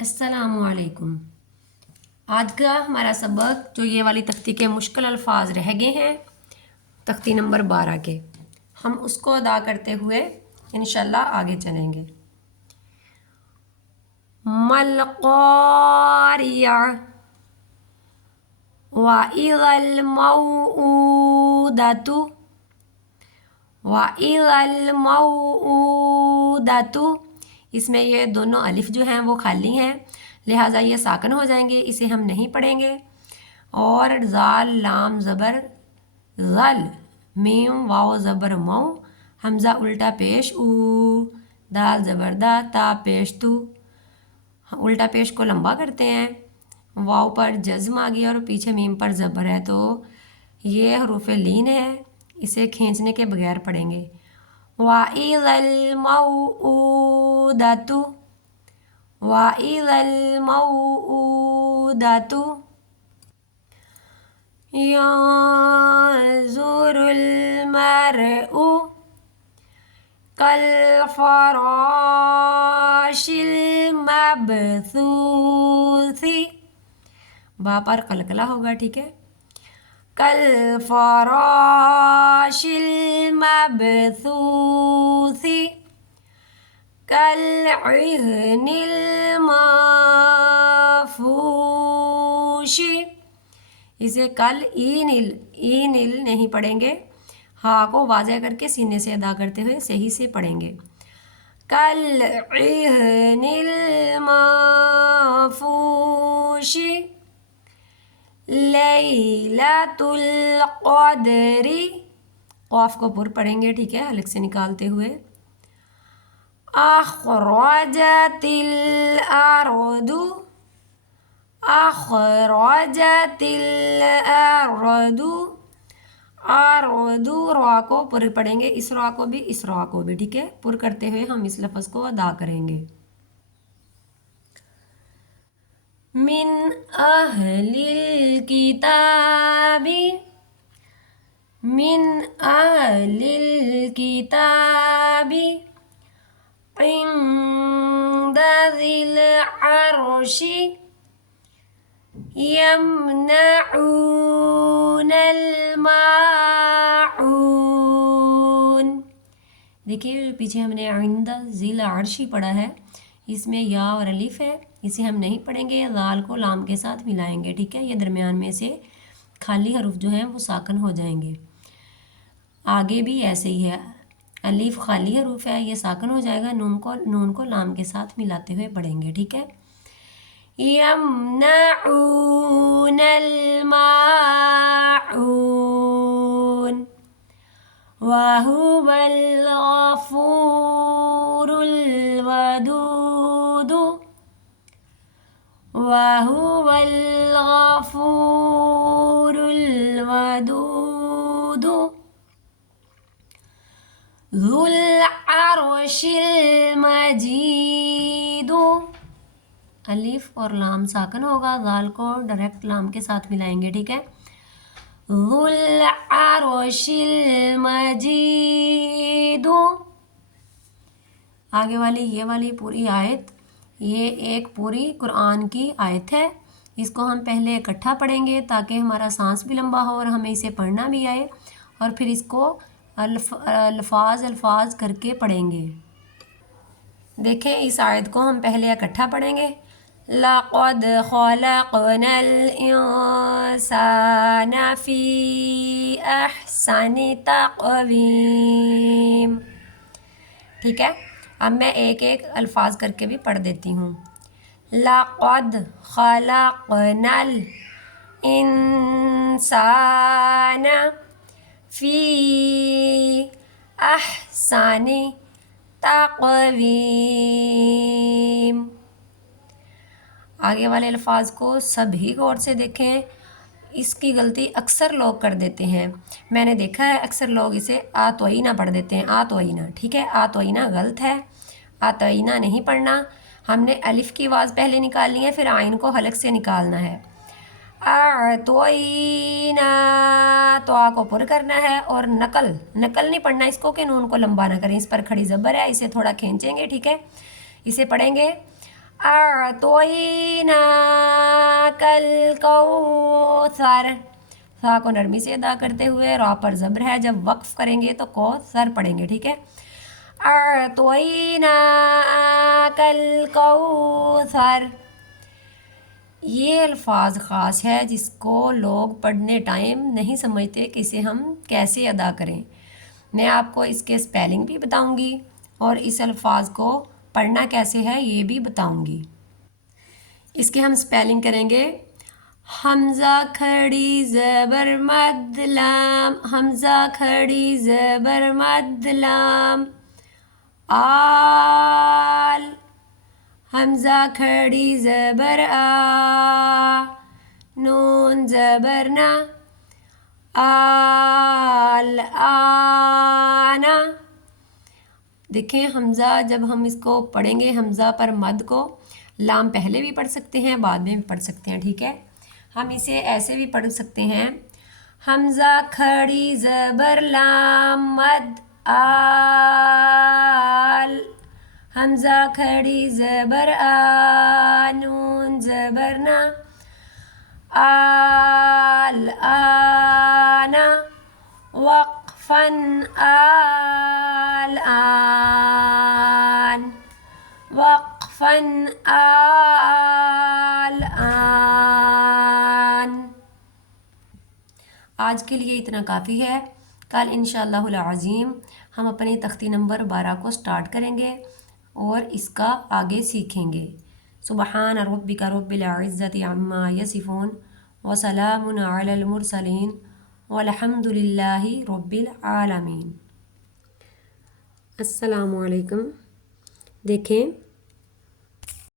अस्सलामुअलैकुम। आज का हमारा सबक जो ये वाली तख्ती के मुश्किल अल्फाज रह गए हैं, तख्ती नंबर 12 के, हम उसको अदा करते हुए इंशाल्लाह आगे चलेंगे। मल क़ारिया व इज़ल मौऊदतु व इज़ल मौऊदतु। इसमें ये दोनों अलिफ जो हैं वो खाली हैं, लिहाजा ये साकन हो जाएंगे, इसे हम नहीं पढ़ेंगे। और ज़ाल लाम ज़बर ज़ल, मीम वाव ज़बर मऊ, हमज़ा उल्टा पेश ऊ, दाल ज़बर दा, ता पेश तू। उल्टा पेश को लंबा करते हैं, वाव पर जज़्म आ गया और पीछे मीम पर ज़बर है, तो ये हरूफ लीन है, इसे खींचने के बगैर पढ़ेंगे। वाइज़ल मौऊदतु वाइज़ल मौऊदतु यंज़ुरुल मरउ कल फ़राशिल मबसूसी। बा पर कलकला होगा, ठीक है। कल फ़राशिल मबसूसी कल इहनिल माफ़ूशी। इसे कल ई नील नहीं पढ़ेंगे, हाँ को वाज़ह करके सीने से अदा करते हुए सही से पढ़ेंगे। कल इहनिल माफ़ूशी लैलतुल क़द्री। क़ाफ को पुर पढ़ेंगे, ठीक है, हलक से निकालते हुए। अख़रजतिल अर्दु अख़रजतिल अर्दु अर्दु। रा को पुर पढ़ेंगे, इस रा को भी, इस रा को भी, ठीक है। पुर करते हुए हम इस लफ्ज़ को अदा करेंगे। मिन अहलिल किताबी मिन अहलिल किताबी इंदा ज़िल अर्शी यमनऊनल माऊन। देखिए पीछे हमने इंदा ज़िल अर्शी पढ़ा है, इसमें या और अलिफ है, इसे हम नहीं पढ़ेंगे, ज़ाल को लाम के साथ मिलाएंगे, ठीक है। ये दरमियान में से खाली हरूफ जो हैं वो साकन हो जाएंगे। आगे भी ऐसे ही है, अलिफ खाली हरूफ है, ये साकन हो जाएगा, नून को लाम के साथ मिलाते हुए पढ़ेंगे, ठीक है। यमनऊनल माऊन वहुवल गफूरुल वदूद वहुवल गफूरुल वदूद ज़ुल अर्शिल मजीद। अलिफ और लाम साकन होगा, ज़ाल को डायरेक्ट लाम के साथ मिलाएंगे, ठीक है। ज़ुल अर्शिल मजीद। आगे वाली ये वाली पूरी आयत, ये एक पूरी कुरान की आयत है, इसको हम पहले इकट्ठा पढ़ेंगे ताकि हमारा सांस भी लंबा हो और हमें इसे पढ़ना भी आए, और फिर इसको अल्फाज करके पढ़ेंगे। देखें, इस आयत को हम पहले इकट्ठा पढ़ेंगे। लक़द ख़लक़नल इंसाना फ़ी अहसनि तक़वीम, ठीक है। अब मैं एक एक अल्फाज करके भी पढ़ देती हूँ। लक़द ख़लक़नल इंसाना फ़ी अहसनि तक़वीम। आगे वाले अल्फाज को सभी गौर से देखें, इसकी गलती अक्सर लोग कर देते हैं, मैंने देखा है अक्सर लोग इसे आतोइना पढ़ देते हैं, आतोइना, ठीक है। आतोइना गलत है, आतोइना नहीं पढ़ना, हमने अलिफ की आवाज़ पहले निकालनी है, फिर आइन को हलक से निकालना है। आतोइना, तो आ को पुर करना है, और नकल नहीं पढ़ना इसको कि नून को लंबा ना करें, इस पर खड़ी ज़बर है, इसे थोड़ा खींचेंगे, ठीक है। इसे पढ़ेंगे अअतोइनाकल कौसर, सा को नरमी से अदा करते हुए, रा पर ज़ब्र है, जब वक्फ करेंगे तो कौसर पढ़ेंगे, ठीक है। अअतोइनाकल कौसर, ये अल्फाज ख़ास है जिसको लोग पढ़ने टाइम नहीं समझते कि इसे हम कैसे अदा करें। मैं आपको इसके स्पेलिंग भी बताऊंगी और इस अल्फाज को पढ़ना कैसे है ये भी बताऊंगी। इसके हम स्पेलिंग करेंगे। हमज़ा खड़ी ज़बर मद लाम, हमज़ा खड़ी ज़बर मद लाम, आल, हमज़ा खड़ी ज़बर आ, नून ज़बर ना, आल आना। देखें हमज़ा जब हम इसको पढ़ेंगे, हमज़ा पर मद को, लाम पहले भी पढ़ सकते हैं बाद में भी पढ़ सकते हैं, ठीक है। हम इसे ऐसे भी पढ़ सकते हैं, हमज़ा खड़ी ज़बर लाम मद आल, हमज़ा खड़ी ज़बर आ, नून ज़बर ना, आल आना, वक़फ़न आल आन, वक़फ़न आल आन। आज के लिए इतना काफ़ी है। कल इंशाअल्लाहुल अज़ीम हम अपने तख्ती नंबर 12 को स्टार्ट करेंगे और इसका आगे सीखेंगे। सुबहान रब्बिका रब्बिल इज़्ज़ति अम्मा यसिफ़ून व सलामुन अलल मुरसलीन वल्हम्दुलिल्लाहि रब्बिल आलमीन। अस्सलामु अलैकुम। देखें